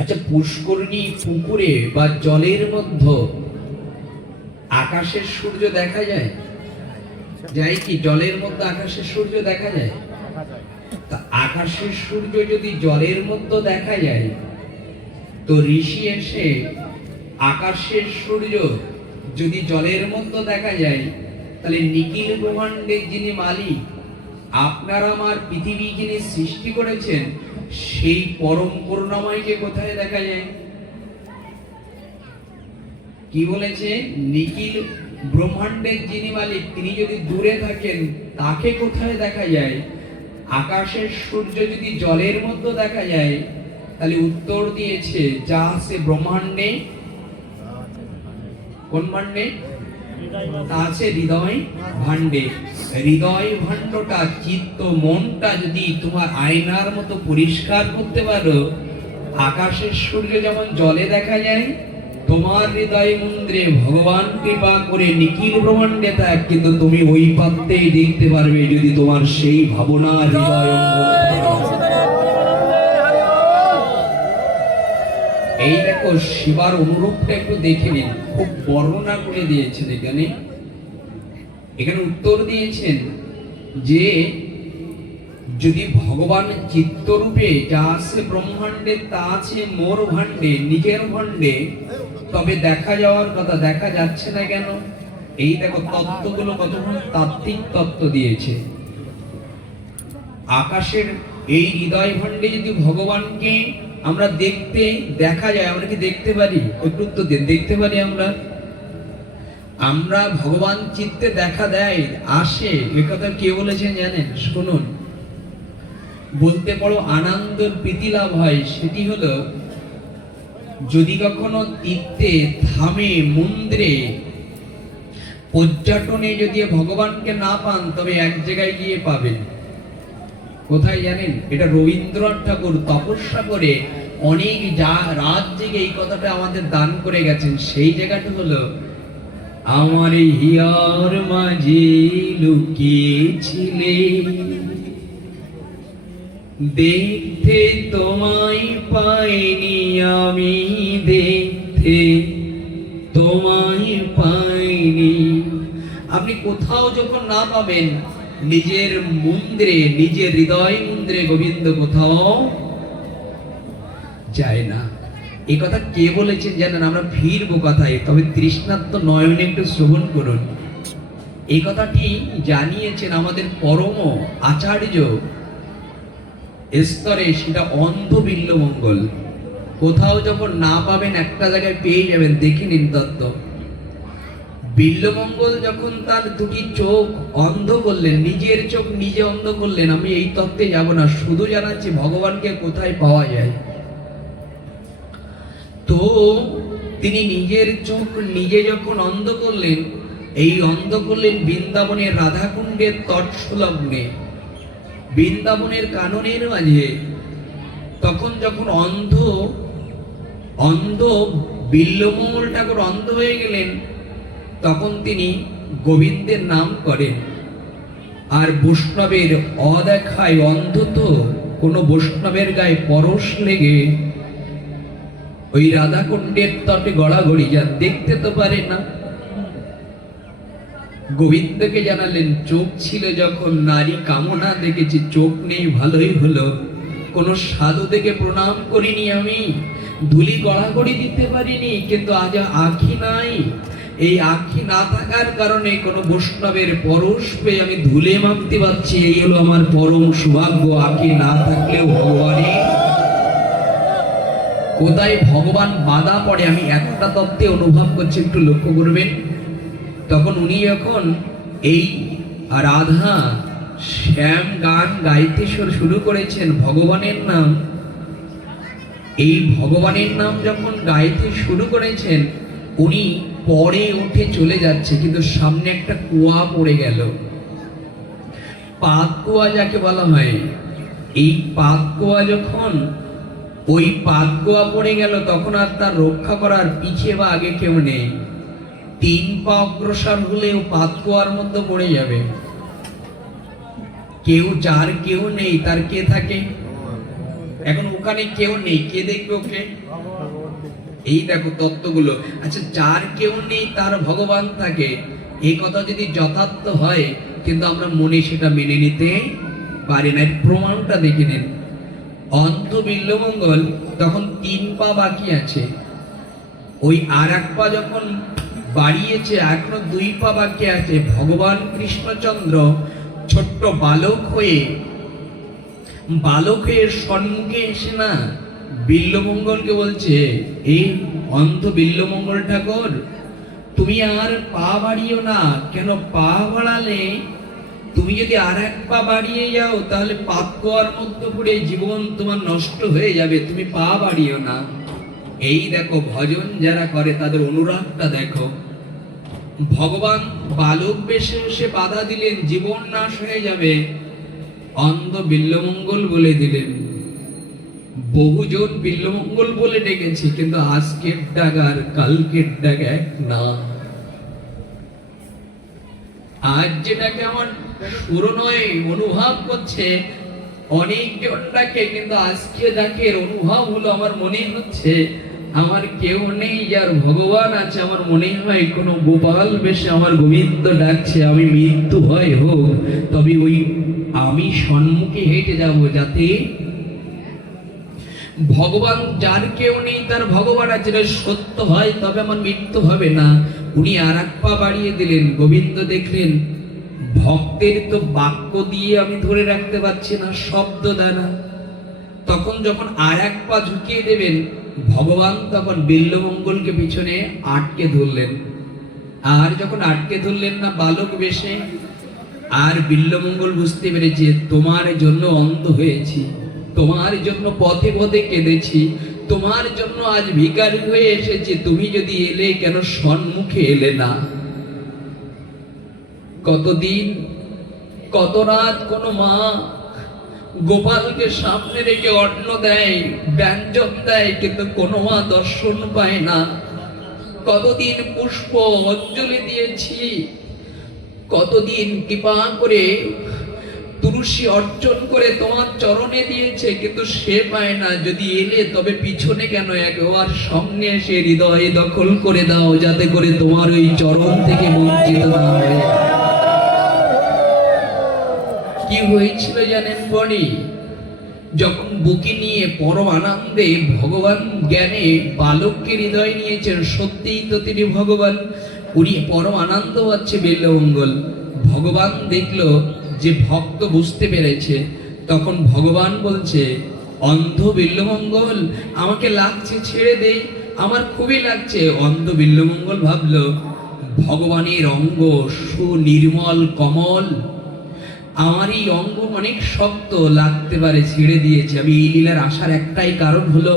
আচ্ছা, পুষ্করিণী পুকুরে বা জলের মধ্যে আকাশের সূর্য দেখা যায়? যায় কি? জলের মধ্যে আকাশের সূর্য দেখা যায়? তা আকাশের সূর্য যদি জলের মধ্যে দেখা যায়, তো ঋষি এসে আকাশের সূর্য যদি জলের মধ্যে দেখা যায়, তাহলে নিখিল ব্রহ্মাণ্ডের যিনি মালিক, আপনার আমার পৃথিবী যিনি সৃষ্টি করেছেন, সেই পরম করুণাময়কে কোথায় দেখা যায়? কি বলেছে? নিখিল ব্রহ্মাণ্ডের যিনি মালিক, তিনি যদি দূরে থাকেন, তাকে কোথায় দেখা যায়? আকাশের সূর্য যদি জলের মধ্যে দেখা যায়, তাহলে উত্তর দিয়েছে যা আছে ব্রহ্মাণ্ডে। কোন ভাণ্ডে? তা আছে হৃদয় ভাণ্ডে। হৃদয় ভাণ্ডটা, চিত্ত মনটা যদি তোমার আয়নার মতো পরিষ্কার করতে পারো, আকাশের সূর্য যেমন জলে দেখা যায়, তোমার হৃদয় মন্দিরে ভগবান কৃপা করে নিখিল ব্রহ্মাণ্ডে থাক, কিন্তু তুমি ওই পাত্রেই দেখতে পারবে যদি তোমার সেই ভাবনা হৃদয়। এই দেখো, শিবার অনুরূপটা একটু দেখে নিন, খুব বর্ণনা করে দিয়েছেন এখানে। এখানে উত্তর দিয়েছেন যে যদি ভগবান চিত্তরূপে যা আছে ব্রহ্মাণ্ডে তা আছে মোর ভাণ্ডে, নিজের ভাণ্ডে, তবে দেখা যাওয়ার কথা, দেখা যাচ্ছে না কেন? এই দেখো তত্ত্বগুলো কতক্ষণ তাত্ত্বিক তত্ত্ব দিয়েছে। আকাশের এই হৃদয় ভাণ্ডে যদি ভগবানকে আমরা দেখা যায়, আমরা কি দেখতে পারি? একটু তো দেখতে পারি আমরা। আমরা ভগবান চিত্তে দেখা দেয়, আসে, এ কথা কে বলেছেন জানেন? শুনুন, বলতে বড় আনন্দের প্রীতি লাভ হয়। সেটি হলো, যদি কখনো তীর্থে থামে মন্দিরে পর্যটনে যদি ভগবানকে না পান, তবে এক জায়গায় গিয়ে পাবেন। কোথায় জানেন? এটা রবীন্দ্রনাথ ঠাকুর তপস্যা করে অনেক রাত জেগে এই কথাটা আমাদের দান করে গেছেন। সেই জায়গাটা হলো, আমার হিয়ার মাঝে লুকিয়েছিলে, দেখতে তোমায় পাইনি আমি, দেখতে তোমায় পাইনি। আপনি কোথাও যখন না পাবেন, নিজের মন্দিরে, নিজের হৃদয় মন্দিরে গোবিন্দ কোথাও যায় না। এই কথা কে বলেছেন জানেন? আমরা ফিরবো কথায়, তবে তৃষ্ণার্ত নয়নে একটু শ্রবণ করুন। এই কথাটি জানিয়েছেন আমাদের পরম আচার্য স্তরে, সেটা অন্ধ বিল্বমঙ্গল। কোথাও যখন না পাবেন, একটা জায়গায় পেয়ে যাবেন, দেখে নিন তত্ত্ব। বিল্বমঙ্গল যখন তার দুটি চোখ অন্ধ করলেন, নিজের চোখ নিজে অন্ধ করলেন, আমি এই তত্ত্বে যাব না, শুধু জানাচ্ছি ভগবানকে কোথায় পাওয়া যায়। তো তিনি নিজের চোখ নিজে যখন অন্ধ করলেন, এই অন্ধ করলেন বৃন্দাবনের রাধাকুণ্ডের তৎসলগ্নে, বৃন্দাবনের কাননের মাঝে। তখন যখন অন্ধ বিল্বমঙ্গল ঠাকুর অন্ধ হয়ে গেলেন, তখন তিনি গোবিন্দের নাম করেন। আর বৈষ্ণবের অদেখায় অন্ধ তো কোনো বৈষ্ণবের গায়ে পরশ লেগে ওই রাধাকুণ্ডের তটে গড়াগড়ি যান, দেখতে তো পারে না। গোবিন্দকে জানালেন, চোখ ছিল যখন নারী কামনা দেখেছি, চোখ নেই ভালোই হলো, কোন সাধু দেখে প্রণাম করিনি আমি, ধুলি গড়াগড়ি দিতে পারিনি, কিন্তু আজ আঁখি নাই। এই আঁখি না থাকার কারণে কোন বৈষ্ণবের পরশ পেয়ে আমি ধুলে মাপতে পারছি, এই হলো আমার পরম সৌভাগ্য। আঁখি না থাকলেও ভগবানের কোথায় ভগবান বাধা পড়ে, আমি একটা তত্ত্বে অনুভব করছি, একটু লক্ষ্য করবেন। তখন উনি যখন এই রাধা শ্যাম গান গাইতে শুরু করেছেন ভগবানের নাম, এই ভগবানের নাম যখন গাইতে শুরু করেছেন, উনি পরে উঠে চলে যাচ্ছে, কিন্তু সামনে একটা কুয়া পড়ে গেল, পাত কুয়া যাকে বলা হয়। এই পাত কুয়া যখন ওই পাত কুয়া পড়ে গেল, তখন আর তার রক্ষা করার পিছিয়ে বা আগে কেউ নেই। 3 পা অগ্রসর হলেও পাত কুয়ার মধ্যে পড়ে যাবে। কেউ, যার কেউ নেই, তার কে থাকে? এখন ওখানে কেউ নেই, কে দেখবে ওকে? এই দেখো তত্ত্বগুলো। আচ্ছা, যার কেউ নেই তার ভগবান থাকে, এই কথা যদি যথার্থ হয়, কিন্তু আমরা মনে সেটা মেনে নিতে পারি না। এর প্রমাণটা দেখে নিন। অন্ধ বিল্বমঙ্গল তখন 3 পা বাকি আছে, ওই আর এক পা যখন বাড়িয়েছে, এখনো 2 পা বাকি আছে। ভগবান কৃষ্ণচন্দ্র ছোট্ট বালকের সম্মুখে এসে না বিল্বমঙ্গলকে বলছে, এই অন্ধ বিল্বমঙ্গল ঠাকুর, তুমি আর পা বাড়িও না। কেন পা বাড়ালে, তুমি যদি আর এক পা বাড়িয়ে যাও তাহলে পাপ কুয়ার মধ্যে পড়ে জীবন তোমার নষ্ট হয়ে যাবে, তুমি পা বাড়িও না। এই দেখো ভজন যারা করে তাদের অনুরাগটা দেখো। ভগবান বালক বেশে এসে বাধা দিলেন, জীবন নাশ হয়ে যাবে। অন্ধ বিল্বমঙ্গল বলে দিলেন। বহুজন বিল্বমঙ্গল বলে ডেকেছি, কিন্তু আজকের ডাক আর কালকের ডাক এক না। আজ যেটাকে আমার পুরনোয় অনুভব করছে অনেকজন ডাকে, কিন্তু আজকে ডাকের অনুভব হলো আমার মনে হচ্ছে আমার কেউ নেই, যার ভগবান আছে। আমার মনে হয় কোনো গোপাল বেশে আমার গোবিন্দ ডাকছে, আমি মৃত্যু হয় হোক, তবে ওই আমি সম্মুখে হেঁটে যাব, যাতে ভগবান, যার কেউ নেই তার ভগবান আছে, সত্য হয়, তবে আমার মৃত্যু হবে না। উনি আর এক পা বাড়িয়ে দিলেন। গোবিন্দ দেখলেন ভক্তের তো বাক্য দিয়ে আমি ধরে রাখতে পারছি না, শব্দ দ্বারা। তখন যখন আর এক পা ঝুঁকিয়ে দেবেন, ভগবান তখন বিল্বমঙ্গলকে পিছনে আটকে ধরলেন। আর যখন আটকে ধরলেন না বালক বেশে, আর বিল্বমঙ্গল বুঝতে পেরেছে তোমার জন্য অন্ধ হয়েছি, তোমার জন্য পথে পথে কেঁদেছি, তোমার জন্য আজ ভিখারি হয়ে এসেছি, তুমি যদি এলে কেন সম্মুখে এলে না? কতদিন, কত রাত কোন মা গোপালকে সামনে রেখে অন্ন দেয়, ব্যঞ্জন দেয়, কিন্তু কোনো মা দর্শন পায় না। কতদিন পুষ্প অঞ্জলি দিয়েছি, কতদিন কৃপা করে তুলসী অর্জন করে তোমার চরণে দিয়েছে, কিন্তু সে পায় না। যদি এলে তবে পিছনে কেন, একবার সামনে এসে হৃদয়ে দখল করে দাও, যাতে করে তোমার ওই চরণ থেকে বঞ্চিত না হয়। কি হয়েছিল জানেন? পরে যখন বুকে নিয়ে পরম আনন্দে ভগবান জ্ঞানে বালককে হৃদয় নিয়েছেন, সত্যিই তো তিনি ভগবান, উনি পরম আনন্দ পাচ্ছে বিল্বমঙ্গল। ভগবান দেখলো যে ভক্ত বুঝতে পেরেছে, তখন ভগবান বলছে, অন্ধ বিল্বমঙ্গল আমাকে লাগছে, ছেড়ে দেই, আমার খুবই লাগছে। অন্ধ বিল্বমঙ্গল ভাবলো ভগবানের অঙ্গ সুনির্মল কমল, আমার এই অঙ্গ অনেক শক্ত, লাগতে পারে, ছেড়ে দিয়েছে। আমি এই লীলার আসার একটাই কারণ হলো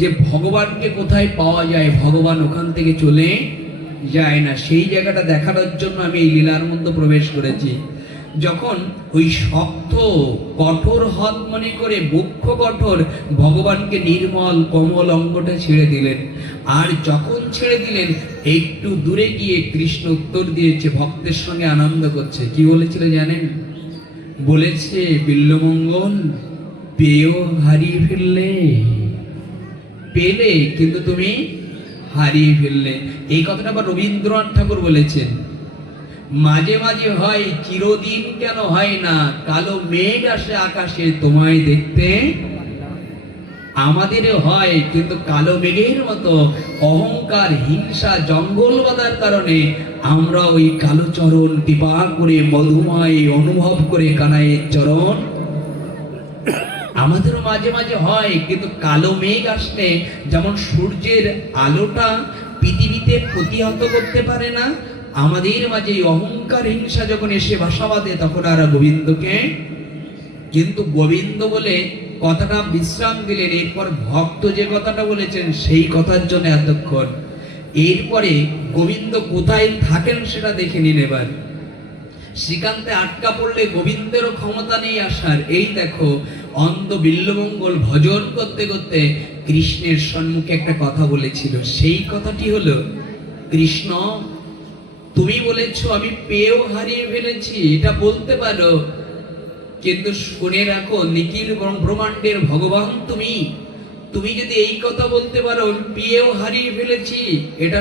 যে ভগবানকে কোথায় পাওয়া যায়, ভগবান ওখান থেকে চলে যায় না, সেই জায়গাটা দেখানোর জন্য আমি এই লীলার মধ্যে প্রবেশ করেছি। যখন ওই শক্ত কঠোর হাত মনে করে বক্ষ কঠোর ভগবানকে নির্মল কমল অঙ্গটা ছেড়ে দিলেন, আর যখন ছেড়ে দিলেন একটু দূরে গিয়ে কৃষ্ণ উত্তর দিয়েছে, ভক্তের সঙ্গে আনন্দ করছে। কি বলেছিল জানেন? বলেছে, বিল্বমঙ্গল পেয়েও হারিয়ে ফেললে, পেলে কিন্তু তুমি হারিয়ে ফেললে। এই কথাটা আবার রবীন্দ্রনাথ ঠাকুর বলেছেন। মাঝে মাঝে হয়, চিরদিন কেন হয় না, কালো মেঘ আসে আকাশে তোমায় দেখতে। আমাদেরও হয়, কিন্তু কালো মেঘের মতো অহংকার, হিংসা, জঙ্গল বাঁধার কারণে আমরা ওই কালো চরণ কৃপা করে মধুময় অনুভব করে কানাইয়ের চরণ আমাদেরও মাঝে মাঝে হয়। কিন্তু কালো মেঘ আসলে যেমন সূর্যের আলোটা পৃথিবীতে প্রতিহত করতে পারে না, আমাদের মাঝে অহংকার হিংসা যখন এসে বাসা বাঁধে, তখন আর গোবিন্দকে, কিন্তু গোবিন্দ বলে কথাটা বিশ্রাম দিলেন। এরপর ভক্ত যে কথাটা বলেছেন সেই কথার জন্য এতক্ষণ। এরপরে গোবিন্দ কোথায় থাকেন সেটা দেখে নিন এবার। শ্রীকান্তে আটকা পড়লে গোবিন্দেরও ক্ষমতা নেই আসার। এই দেখো, অন্ধ বিল্বমঙ্গল ভজন করতে করতে কৃষ্ণের সম্মুখে একটা কথা বলেছিল। সেই কথাটি হলো, কৃষ্ণ তুমি বলেছো আমি পেয়েও হারিয়ে ফেলেছি, এটা বলতে পারো, কিন্তু শুনে রাখো, নিখিল ব্রহ্মাণ্ডের ভগবান তুমি। তুমি যদি এই কথা বলতে পারো, বিয়েও হারিয়ে ফেলেছি, এটা